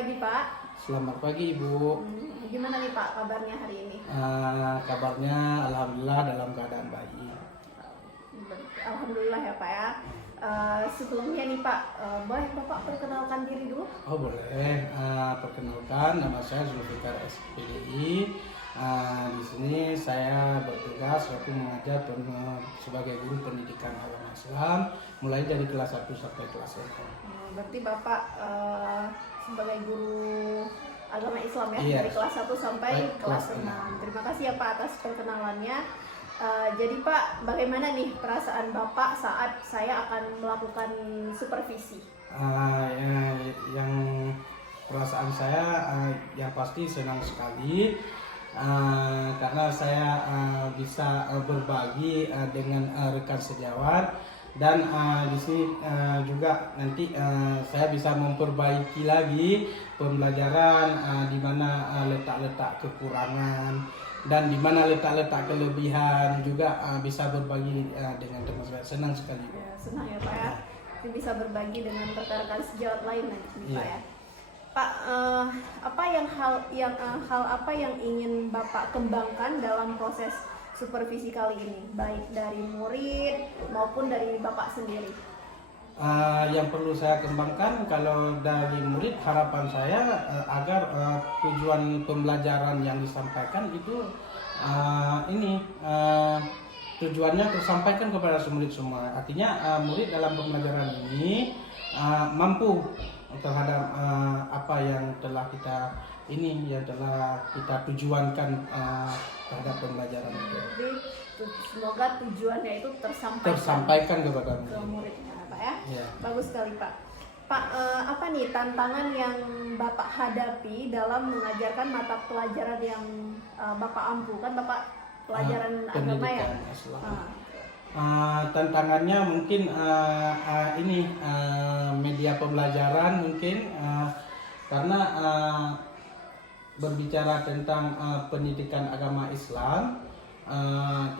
pagi Pak. Selamat pagi Ibu. Gimana nih Pak kabarnya hari ini? Kabarnya Alhamdulillah dalam keadaan baik. Alhamdulillah ya Pak ya. Sebelumnya nih Pak, boleh Bapak perkenalkan diri dulu? Oh boleh. Perkenalkan, nama saya Zulfikar SPDI. Di sini saya bertugas waktu mengajar sebagai guru pendidikan agama Islam mulai dari kelas 1 sampai kelas 6. Berarti Bapak sebagai guru agama Islam ya, Iya. dari kelas 1 sampai kelas 6. Terima kasih ya Pak atas perkenalannya. Jadi Pak, bagaimana nih perasaan Bapak saat saya akan melakukan supervisi? Yang perasaan saya yang pasti senang sekali karena saya bisa berbagi dengan rekan sejawat, dan di sini juga nanti saya bisa memperbaiki lagi pembelajaran di mana letak-letak kekurangan dan di mana letak-letak kelebihan juga bisa berbagi dengan teman saya. Senang sekali. Ya, senang ya Pak ya. Bisa berbagi dengan rekan-rekan sejawat lain nanti Pak ya. Pak, hal apa yang ingin Bapak kembangkan dalam proses supervisi kali ini, baik dari murid maupun dari Bapak sendiri? Yang perlu saya kembangkan kalau dari murid, harapan saya agar tujuan pembelajaran yang disampaikan itu tujuannya tersampaikan kepada murid semua. Artinya murid dalam pembelajaran ini mampu terhadap apa yang telah kita tujuankan terhadap pembelajaran itu. Jadi semoga tujuannya itu tersampaikan kepada muridnya. Ya. Ya. Bagus sekali Pak. Pak, apa nih tantangan yang Bapak hadapi dalam mengajarkan mata pelajaran yang Bapak ampu? Kan Bapak pelajaran agama ya? Tantangannya mungkin media pembelajaran mungkin karena berbicara tentang pendidikan agama Islam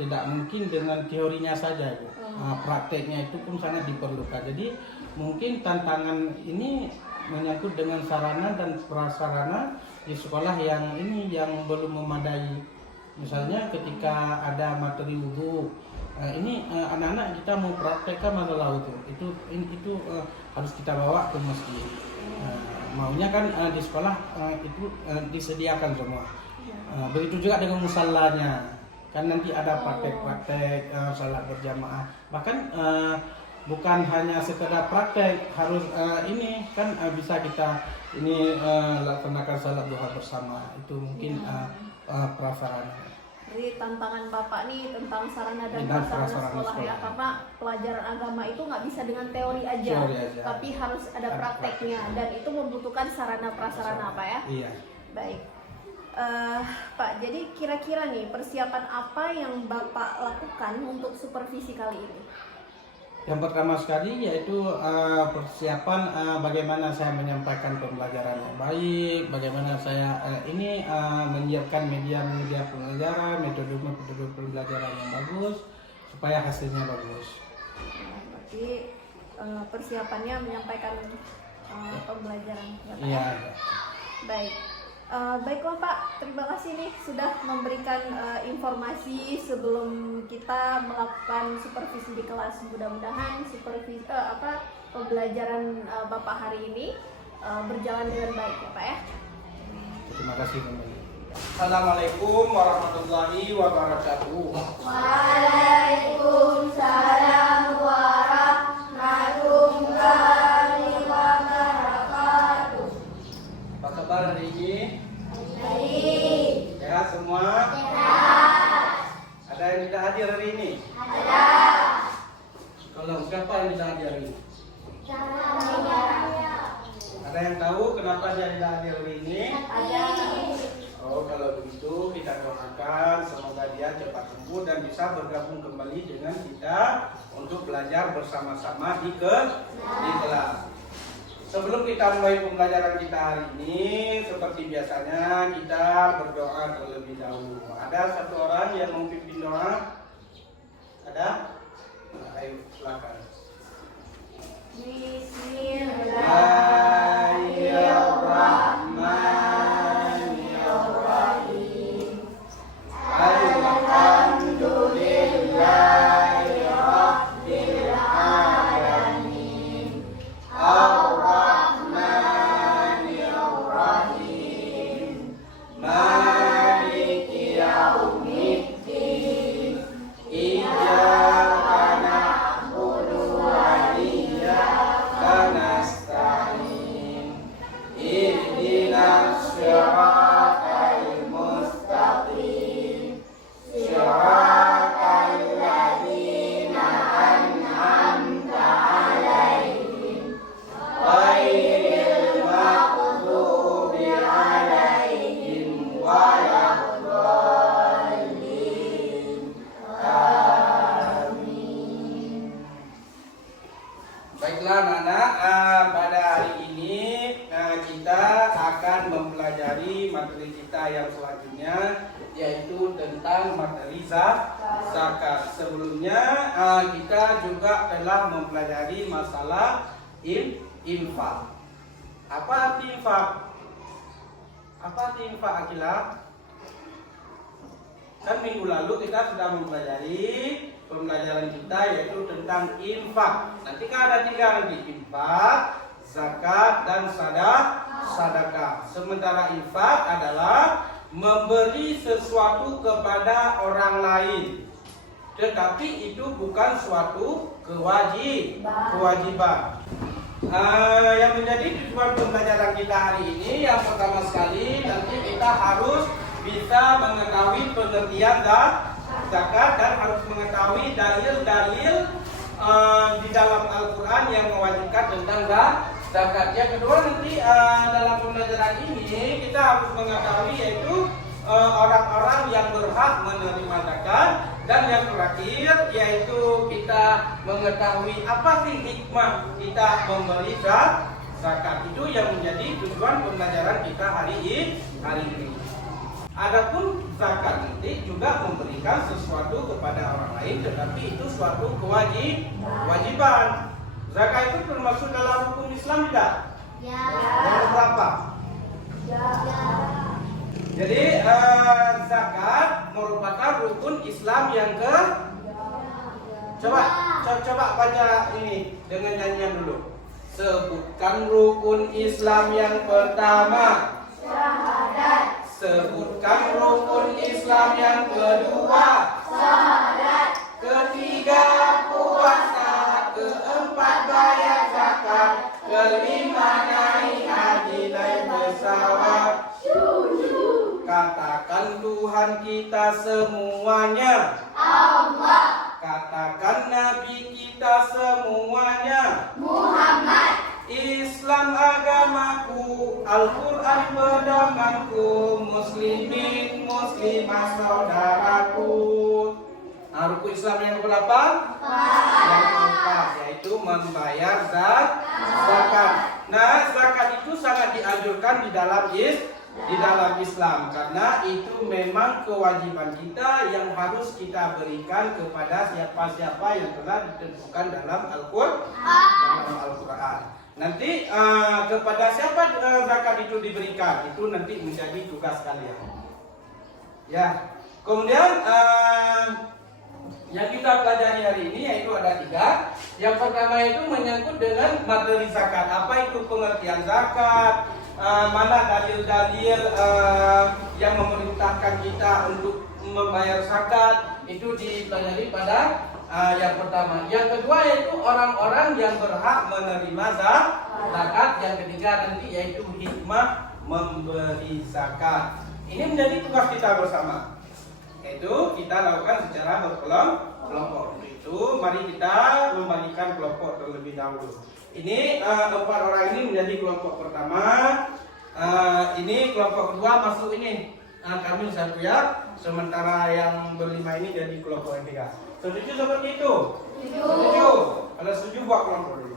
tidak mungkin dengan teorinya saja, Bu. Prakteknya itu pun sangat diperlukan. Jadi mungkin tantangan ini menyangkut dengan sarana dan prasarana di sekolah yang belum memadai. Misalnya ketika ada materi wudu, anak-anak kita mau praktekkan masalah wudu, itu harus kita bawa ke masjid. Maunya kan di sekolah itu disediakan semua. Begitu juga dengan musallanya. Kan nanti ada praktek-praktek salat berjamaah, bahkan bukan hanya sekedar praktek, harus bisa kita laksanakan salat duha bersama. Itu mungkin prasarana. Jadi tantangan Bapak nih tentang sarana dan prasarana sekolah ya, karena pelajaran agama itu nggak bisa dengan teori aja, tapi harus ada prakteknya, dan itu membutuhkan sarana prasarana Pak ya. Iya. Baik. Pak, jadi kira-kira nih persiapan apa yang Bapak lakukan untuk supervisi kali ini? Yang pertama sekali yaitu persiapan bagaimana saya menyampaikan pembelajaran yang baik, bagaimana saya menyiapkan media pembelajaran, metode pembelajaran yang bagus supaya hasilnya bagus. Berarti persiapannya menyampaikan pembelajaran. Iya. Baik. Baiklah Pak, terima kasih nih sudah memberikan informasi sebelum kita melakukan supervisi di kelas. Mudah-mudahan pembelajaran Bapak hari ini berjalan dengan baik ya Pak ya. Terima kasih kembali. Assalamualaikum warahmatullahi wabarakatuh. Waalaikumsalam warahmatullahi wabarakatuh. Apa kabar hari ini? Baik. Sehat semua? Sehat. Ada yang tidak hadir hari ini? Ada. Kalau siapa yang tidak hadir hari ini? Saya. Ada yang tahu kenapa dia tidak hadir hari ini? Ada. Oh, kalau begitu kita doakan semoga dia cepat sembuh dan bisa bergabung kembali dengan kita untuk belajar bersama-sama di kelas. Sebelum kita mulai pembelajaran kita hari ini, seperti biasanya kita berdoa terlebih dahulu. Ada satu orang yang mau pimpin doa? Ada? Nah, ayo silakan. Bismillahirrahmanirrahim. kita akan mempelajari materi kita yang selanjutnya, yaitu tentang materi zakat. Sebelumnya kita juga telah mempelajari masalah infak. Apa arti infak? Apa arti infak, Akilah? Kan minggu lalu kita sudah mempelajari pembelajaran kita yaitu tentang infak. Nanti kan ada 3 nanti, infak, zakat, dan sedekah. Sementara infak adalah memberi sesuatu kepada orang lain, tetapi itu bukan suatu kewajiban. Yang menjadi tujuan pembelajaran kita hari ini, yang pertama sekali nanti kita harus bisa mengetahui pengertian zakat dan harus mengetahui dalil-dalil di dalam Al-Quran yang mewajibkan tentang zakat. Yang kedua nanti dalam pembelajaran ini kita harus mengetahui yaitu orang-orang yang berhak menerima zakat. Dan yang terakhir yaitu kita mengetahui apa sih hikmah kita memberi zakat. Itu yang menjadi tujuan pembelajaran kita hari ini. Adapun zakat nanti juga memberikan sesuatu kepada orang lain, tetapi itu suatu kewajiban. Zakat itu termasuk dalam hukum Islam tidak? Ya. Yang berapa? Ya. Jadi zakat merupakan rukun Islam yang ke? Coba baca ini dengan nyanyian dulu. Sebutkan rukun Islam yang pertama. Syahadat. Sebutkan rukun Islam yang kedua. Syahadat. Ketiga puasa. Keempat bayar zakat. Kelima naik haji naik pesawat. Katakan Tuhan kita semuanya Allah. Katakan Nabi kita semuanya Muhammad. Islam agamaku, Al-Quran pedomanku, muslimin muslimah saudaraku. Rukun Islam yang berapa? Yang keempat, yaitu membayar zakat. Nah, zakat itu sangat dianjurkan di dalam Islam, karena itu memang kewajiban kita yang harus kita berikan kepada siapa-siapa yang telah ditentukan dalam Al-Quran. Nanti kepada siapa zakat itu diberikan, itu nanti menjadi tugas kalian. Ya, kemudian yang kita pelajari hari ini yaitu ada 3. Yang pertama itu menyangkut dengan materi zakat. Apa itu pengertian zakat? Mana dalil-dalil yang memerintahkan kita untuk membayar zakat, itu dipelajari pada yang pertama. Yang kedua yaitu orang-orang yang berhak menerima zakat. Yang ketiga nanti yaitu hikmah memberi zakat. Ini menjadi tugas kita bersama, yaitu kita lakukan secara berkelompok. Itu mari kita membagikan kelompok terlebih dahulu. Ini 4 orang ini menjadi kelompok pertama. Ini kelompok kedua masuk ini kami 1 ya. Sementara yang berlima ini jadi kelompok yang 3. Setuju seperti itu? Setuju. Kalau setuju buat kelompok dulu.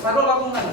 Satu lakukan.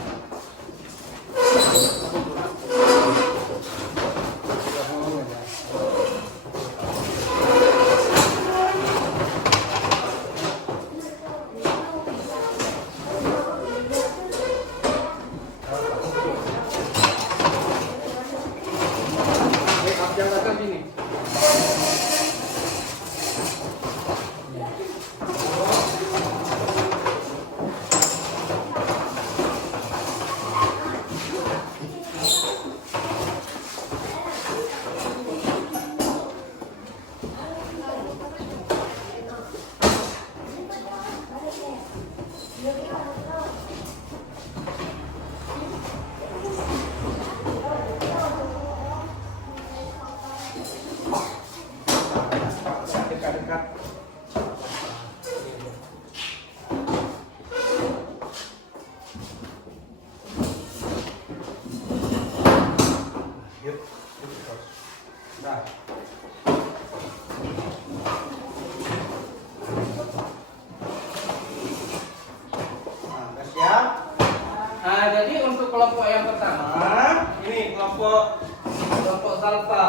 kelompok Zalfa.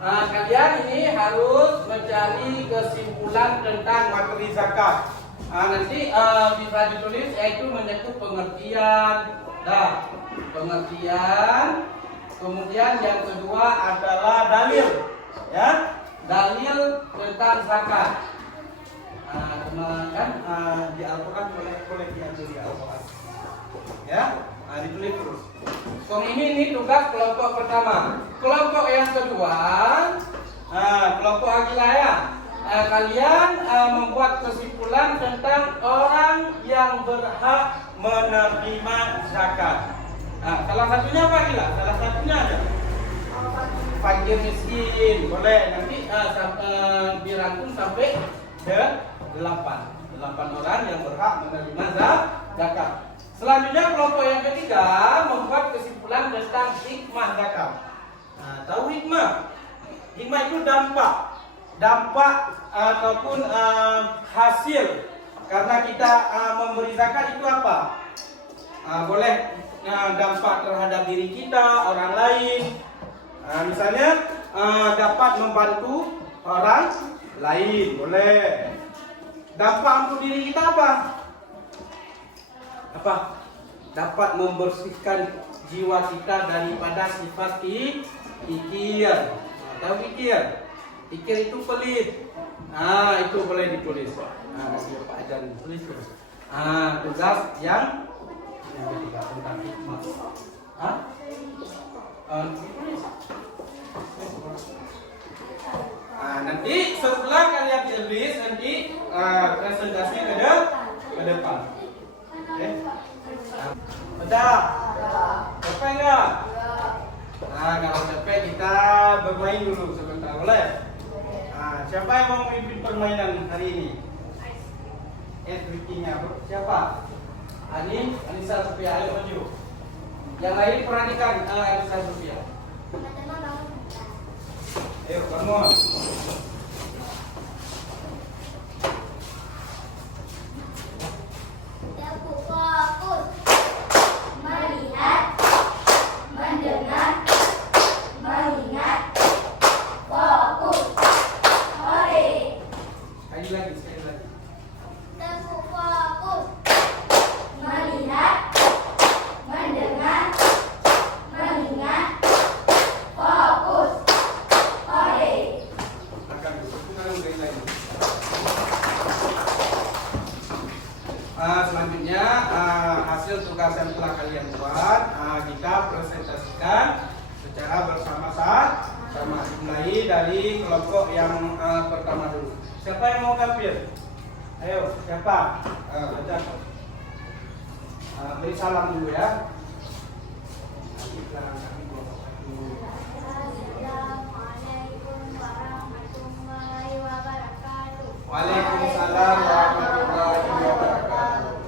Nah, kalian ini harus mencari kesimpulan tentang materi zakat. Nanti bisa ditulis yaitu menyangkut pengertian, pengertian. Kemudian yang kedua adalah dalil, ya, dalil tentang zakat. Kan di Al-Quran boleh diambil di Al-Quran, ya, ditulis terus. Ini tugas kelompok pertama. Kelompok yang kedua, kelompok Agilaya. Kalian membuat kesimpulan tentang orang yang berhak menerima zakat. Salah satunya apa Gila? Salah satunya ada fakir miskin. Boleh nanti dirangkum sampai ke 8 orang yang berhak menerima zakat. Selanjutnya kelompok yang ketiga membuat kesimpulan tentang hikmah zakat. Tahu hikmah? Hikmah itu dampak ataupun hasil karena kita memberi zakat itu apa? Boleh dampak terhadap diri kita, orang lain. Misalnya dapat membantu orang lain, boleh. Dampak untuk diri kita apa? Dapat membersihkan jiwa kita daripada sifat kikir. Tahu kikir? Kikir itu pelit. Itu boleh ditulis. Pak ajar tulis terus. Tugas yang ketiga tentang hikmah. Nanti setelah kalian tulis nanti presentasinya ke depan. Oke? Udah? Capek nggak? Kalau capek kita bermain dulu sebentar, boleh? Siapa yang mau memimpin permainan hari ini? Trikinya siapa? Anissa Sofia, ayo maju. Yang lain perhatikan Anissa Sofia. Ayo, bangun. Fokus. Melihat. Mendengar. Mengingat. Fokus. Hore. Sekali lagi. Fokus. Melihat. Mendengar. Mengingat. Fokus. Hore. Selanjutnya hasil tugas yang telah kalian buat kita presentasikan secara bersama-sama. Mulai dari kelompok yang pertama dulu. Siapa yang mau tampil? Ayo, siapa? Baca. Beri salam dulu ya. Waalaikumsalam warahmatullahi wabarakatuh.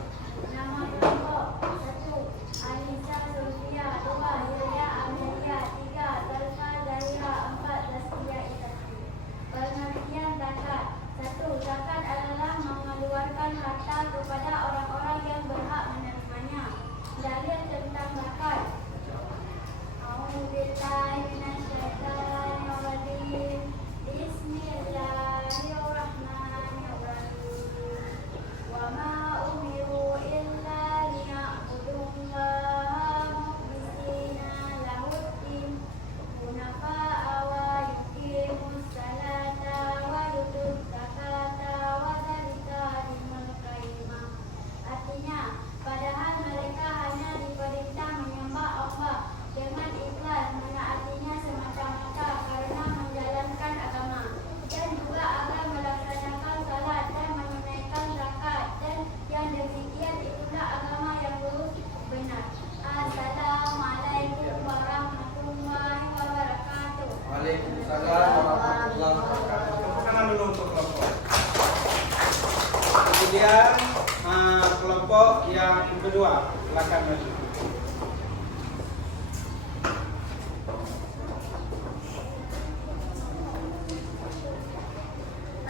Nama kelompok 1. Anissa Sofia. 2. Hilya Amelia. 3. Zalfa Zahira. 4. Zaskia Itaki. Pengertian zakat. 1. Zakat adalah mengeluarkan harta kepada orang-orang yang berhak menerimanya. Dalil tentang zakat. A'udzubillahi minasyaitonirrajim. Bismillahirrahmanirrahim. Wa ma umiru illa liya'budullaha mukhlishina lahuddin hunafa'a wa yuqimus salata wa yutuz zakata wa dzalika dinul qayyimah. Artinya, padahal mereka hanya diperintah menyembah Allah dengan ikhlas, menaatinya semata-mata karena menjalankan agama, dan juga agar melaksanakan salat dan menunaikan zakat, dan yang demikian itulah agama yang lurus benar. Assalamualaikum warahmatullahi wabarakatuh. Waalaikumsalam warahmatullahi wabarakatuh. Tepuk tangan dulu untuk kelompok. Kemudian kelompok yang kedua, silakan maju.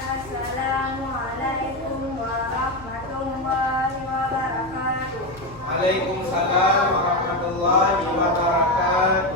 Assalamualaikum warahmatullahi wabarakatuh. Waalaikumsalam warahmatullahi wabarakatuh.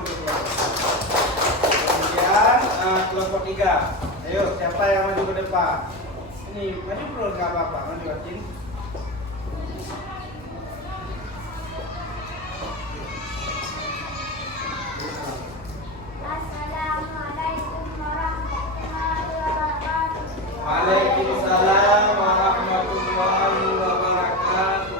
untuk kelompok. Kemudian kelompok 3. Ayo, siapa yang maju ke depan? Ini maju bro, nggak apa-apa, maju Acin. Assalamualaikum warahmatullahi wabarakatuh. Waalaikumsalam warahmatullahi wabarakatuh.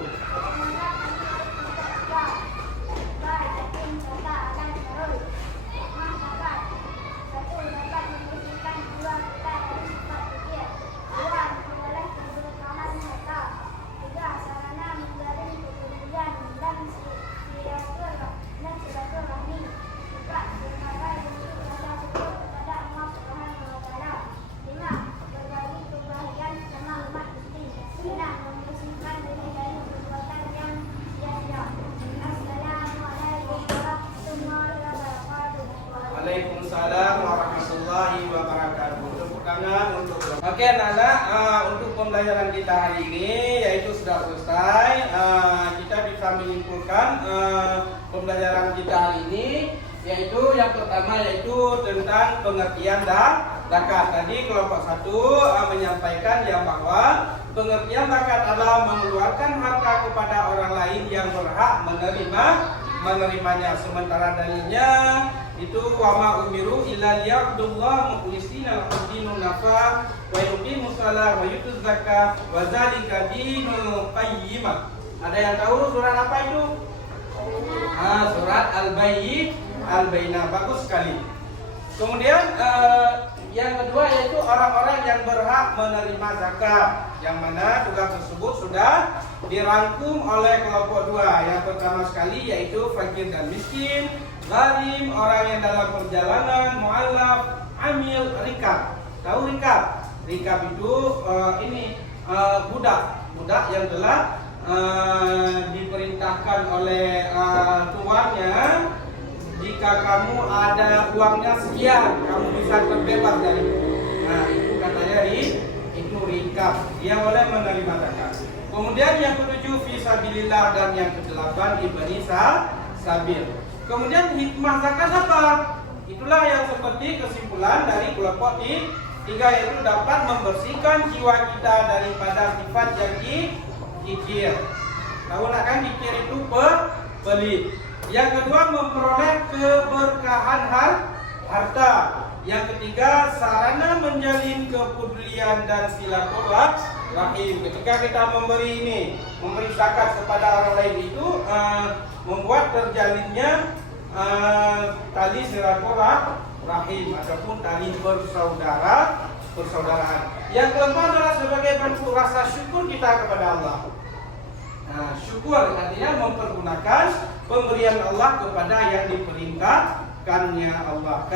Waalaikumsalam warahmatullahi wabarakatuh. Tepuk tangan untuk Oke anak-anak, untuk pembelajaran kita hari ini yaitu sudah selesai. Kita bisa menyimpulkan pembelajaran kita hari ini yaitu yang pertama yaitu tentang pengertian dan zakat. Tadi kelompok 1 menyampaikan yang bahwa pengertian zakat adalah mengeluarkan harta kepada orang lain yang berhak menerimanya. Sementara dalilnya itu wa ma umiru illa liya'budullah mukhlisina lahu nafa wa yuqimus shalah wa yutuz zakah wa dzalika dinul qayyimah. Ada yang tahu surat apa itu? Surat Al-Bayyinah. Bagus sekali. Kemudian yang kedua yaitu orang-orang yang berhak menerima zakat, yang mana tugas tersebut sudah dirangkum oleh kelompok 2. Yang pertama sekali yaitu fakir dan miskin, gharim, orang yang dalam perjalanan, mu'allaf, amil, rikab. Tahu rikab? Rikab itu budak yang telah diperintahkan oleh tuannya, jika kamu ada uangnya sekian, kamu bisa terbebas dari itu. Nah, itu katanya itu rikab. Dia boleh menerima zakat. Kemudian yang ketujuh fisabilillah dan yang kedelapan ibni sabil. Kemudian hikmah zakat apa? Itulah yang seperti kesimpulan dari kelompok 3 yaitu dapat membersihkan jiwa kita daripada sifat yang kikir. Tahu nak kan kikir itu pelit. Yang kedua memperoleh keberkahan harta. Yang ketiga sarana menjalin kepedulian dan silaturahim. Ketika kita memberi zakat kepada orang lain itu membuat terjalinnya tali silaturahim ataupun tali persaudaraan. Yang keempat adalah sebagai bentuk rasa syukur kita kepada Allah. Nah, syukur artinya mempergunakan pemberian Allah kepada yang diperintahkannya Allah.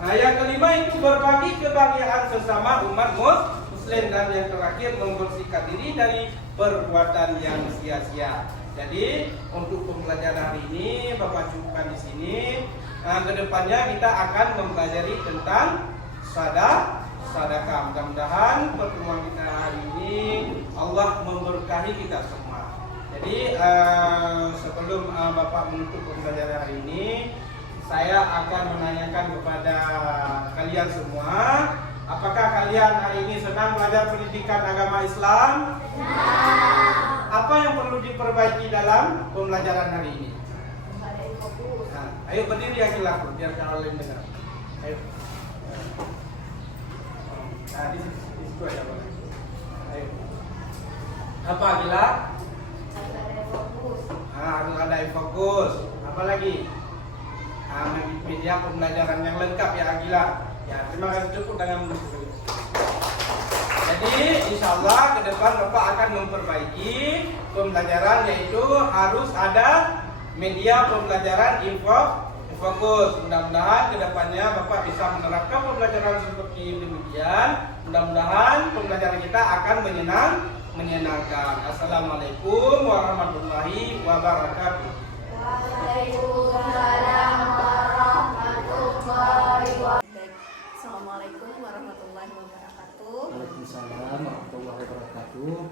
Nah, yang kelima itu berbagi kebahagiaan sesama umat Muslim, dan yang terakhir membersihkan diri dari perbuatan yang sia-sia. Jadi untuk pembelajaran hari ini Bapak cukupkan di sini. Kedepannya kita akan mempelajari tentang sedekah. Mudah-mudahan pertemuan kita hari ini Allah memberkahi kita semua. Jadi sebelum Bapak menutup pembelajaran hari ini, saya akan menanyakan kepada kalian semua, apakah kalian hari ini senang belajar pendidikan agama Islam? Apa yang perlu diperbaiki dalam pembelajaran hari ini? Nah, ayo berdiri ya silakan biar kalau lain dengar. Ayo. Nah, di situ aja boleh. Ayo. Apa Gila? Harus ada fokus. Apa lagi? Media pembelajaran yang lengkap ya Agila. Ya, terima kasih cukup dengan. Jadi insya Allah ke depan Bapak akan memperbaiki pembelajaran, yaitu harus ada media pembelajaran fokus. Mudah-mudahan ke depannya Bapak bisa menerapkan pembelajaran seperti demikian. Mudah-mudahan pembelajaran kita akan menyenangkan. Assalamualaikum warahmatullahi wabarakatuh. Waalaikumsalam warahmatullahi wabarakatuh. Assalamualaikum warahmatullahi wabarakatuh. Waalaikumsalam warahmatullahi wabarakatuh.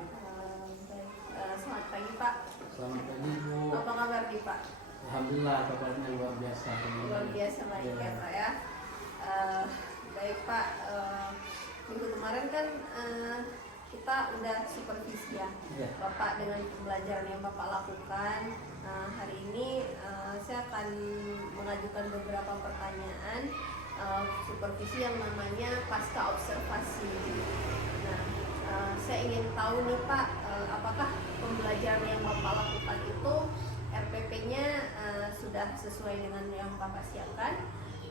Selamat pagi Pak. Selamat pagi Bu. Apa kabar nih Pak? Alhamdulillah kabarnya luar biasa. biasa. Luar biasa baik ya Pak ya. Baik Pak, minggu kemarin kan kita udah supervisi ya Bapak dengan pembelajaran yang Bapak lakukan. Hari ini saya akan mengajukan beberapa pertanyaan supervisi yang namanya pasca observasi. Nah, saya ingin tahu nih Pak, apakah pembelajaran yang Bapak lakukan itu RPP-nya sudah sesuai dengan yang Bapak siapkan,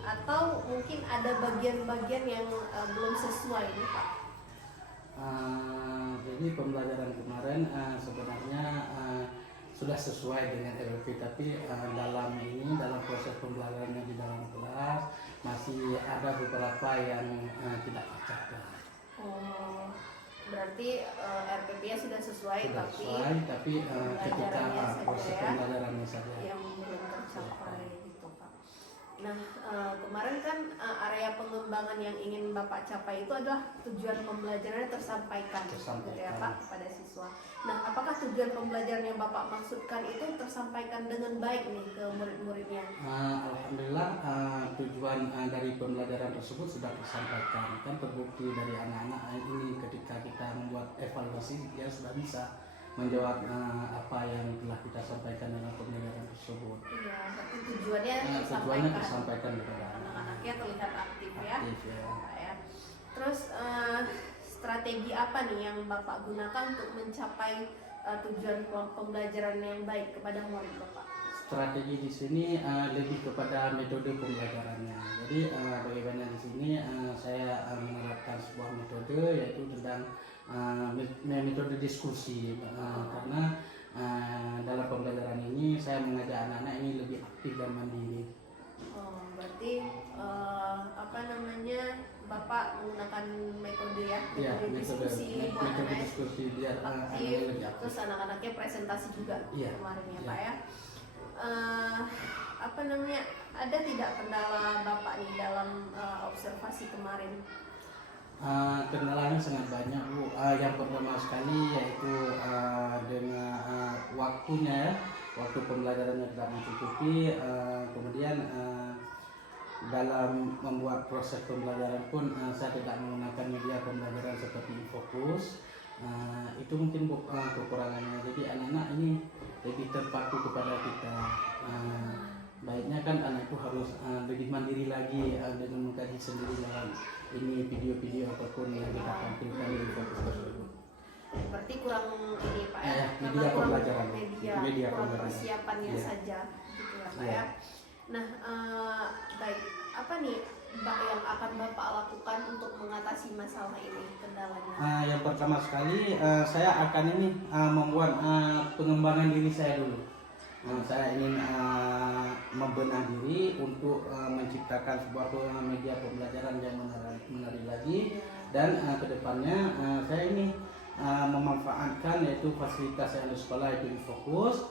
atau mungkin ada bagian-bagian yang belum sesuai nih Pak? Jadi pembelajaran kemarin sebenarnya sudah sesuai dengan RPP, tapi dalam proses pembelajarannya di dalam kelas masih ada beberapa yang tidak tercapai. Oh, berarti RPP-nya sudah sesuai, tapi ketika proses pembelajarannya saja yang belum tercapai gitu Pak. Nah, kemarin kan area pengembangan yang ingin Bapak capai itu adalah tujuan pembelajarannya tersampaikan gitu ya Pak kepada siswa. Nah, apakah tujuan pembelajaran yang Bapak maksudkan itu tersampaikan dengan baik nih ke murid-muridnya? Alhamdulillah, tujuan dari pembelajaran tersebut sudah tersampaikan. Kan terbukti dari anak-anak ini ketika kita membuat evaluasi, dia sudah bisa menjawab apa yang telah kita sampaikan dalam pembelajaran tersebut. Iya, berarti tujuannya tersampaikan kepada anak-anaknya terlihat aktif ya. Pak ya. Terus strategi apa nih yang Bapak gunakan untuk mencapai tujuan pembelajaran yang baik kepada murid Bapak? Strategi di sini lebih kepada metode pembelajarannya. Jadi bagaimana di sini saya menerapkan sebuah metode, yaitu tentang metode diskusi, karena dalam pembelajaran ini saya mengajak anak-anak ini lebih aktif dan mandiri. Oh, berarti Bapak menggunakan metode diskusi buat metode anak diskusi biar aktif, lebih aktif. terus anak-anaknya presentasi juga kemarin ya Pak ya. Ada tidak kendala Bapak nih dalam observasi kemarin? Kendalanya sangat banyak Bu. Yang pertama sekali yaitu dengan waktunya ya, waktu pembelajarannya tidak mencukupi. Kemudian dalam membuat proses pembelajaran pun saya tidak menggunakan media pembelajaran seperti Infocus. Itu mungkin kekurangannya. Jadi anak-anak ini lebih terpaku kepada kita. Baiknya kan anak itu harus lebih mandiri lagi dengan mengkaji sendiri dalam ini video-video apapun yang kita tampilkan di Infocus tersebut. Berarti kurang ini Pak ya, media pembelajaran, media kurang persiapannya saja gitu ya Pak ya. Nah, baik, apa nih yang akan Bapak lakukan untuk mengatasi masalah ini, kendalanya? Yang pertama sekali saya akan membuat pengembangan diri saya dulu. Saya ingin membenah diri untuk menciptakan sebuah media pembelajaran yang menarik lagi, dan kedepannya saya ini memanfaatkan yaitu fasilitas yang di sekolah itu Infocus.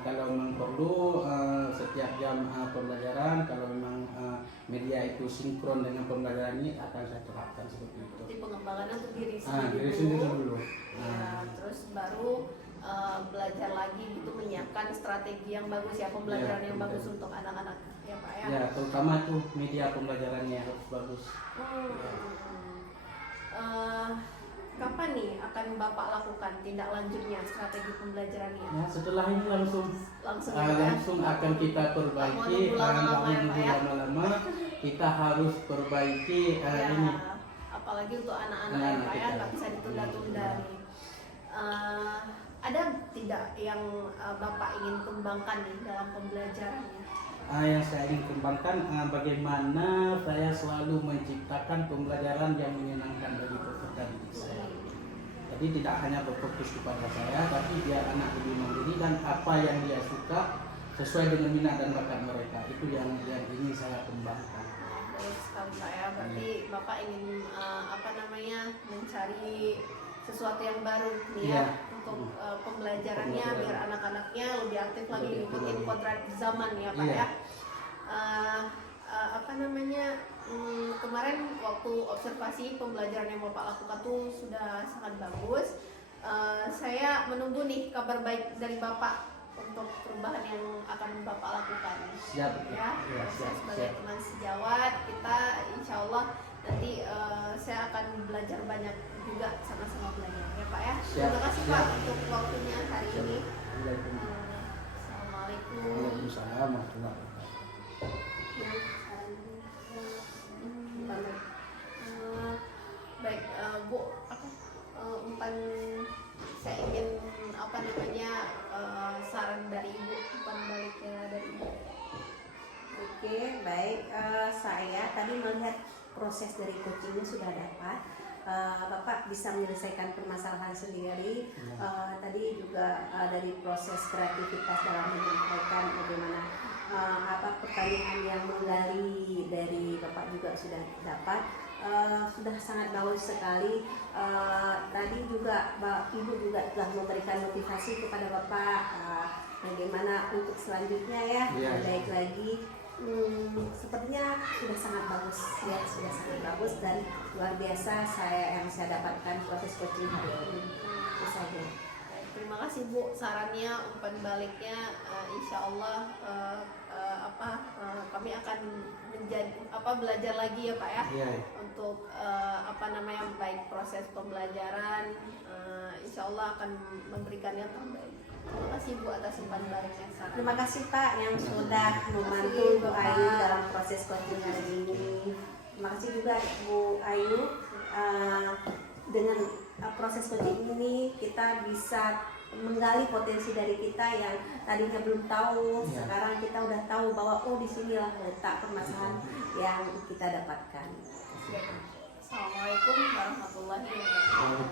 Kalau memang perlu setiap jam pembelajaran, kalau memang media itu sinkron dengan pembelajaran ini akan saya terapkan seperti itu. Jadi pengembangan untuk diri sendiri dulu. Ya, terus baru belajar lagi gitu, menyiapkan strategi yang bagus ya, pembelajaran yang bagus untuk anak-anak ya Pak ya. Ya, terutama tuh media pembelajarannya harus bagus. Kapan nih akan Bapak lakukan tindak lanjutnya strategi pembelajarannya? Ya, setelah ini langsung akan kita perbaiki. Lama-lama kita harus perbaiki ini. Apalagi untuk anak-anak ya Pak ya, nggak bisa ditunda-tunda nih. Ada tidak yang Bapak ingin kembangkan nih dalam pembelajarannya? Yang saya ingin kembangkan bagaimana saya selalu menciptakan pembelajaran yang menyenangkan bagi peserta didik saya. Jadi tidak hanya berfokus kepada saya, tapi biar anak lebih mandiri dan apa yang dia suka sesuai dengan minat dan bakat mereka, itu yang ingin saya kembangkan. Baik sekali Pak ya, berarti Bapak ingin mencari sesuatu yang baru nih ya, untuk pembelajarannya biar anak-anaknya lebih aktif lagi, ngikutin kodrat zaman ya Pak ya. Kemarin waktu observasi pembelajaran yang Bapak lakukan tuh sudah sangat bagus. Saya menunggu nih kabar baik dari Bapak untuk perubahan yang akan Bapak lakukan. Siap. Ya, Ya, saya siap, sebagai siap. teman sejawat kita insya Allah nanti saya akan belajar banyak juga, sama-sama belajar ya Pak ya. Siap, Terima kasih Pak siap. untuk waktunya hari Siap. ini. Waalaikumsalam. Assalamualaikum. Waalaikumsalam warahmatullahi wabarakatuh. Ya, baik Bu, umpan saya ingin saran dari Ibu, umpan baliknya dari Ibu. Oke, baik. Saya tadi melihat proses dari coachingnya sudah dapat. Bapak bisa menyelesaikan permasalahan sendiri. Tadi juga dari proses kreativitas dalam menyampaikan bagaimana pertanyaan yang menggali dari Bapak juga sudah dapat. Sudah sangat bagus sekali. Tadi juga Ibu juga telah memberikan motivasi kepada Bapak bagaimana untuk selanjutnya ya, Iya. baik lagi. Sepertinya sudah sangat bagus ya, sudah sangat bagus dan luar biasa yang saya dapatkan proses coaching hari ini. Itu saja. Terima kasih Bu, sarannya, umpan baliknya, insya Allah kami akan belajar lagi ya Pak ya, Iya. untuk baik proses pembelajaran, insya Allah akan memberikan yang terbaik. Terima kasih Bu atas umpan baliknya. Terima kasih Pak yang sudah membantu Bu Ayu dalam proses coaching hari ini. Terima kasih juga Bu Ayu. Dengan proses coaching ini kita bisa menggali potensi dari kita yang tadinya belum tahu. Ya. Sekarang kita udah tahu bahwa di sinilah letak permasalahan yang kita dapatkan. Assalamualaikum warahmatullahi wabarakatuh.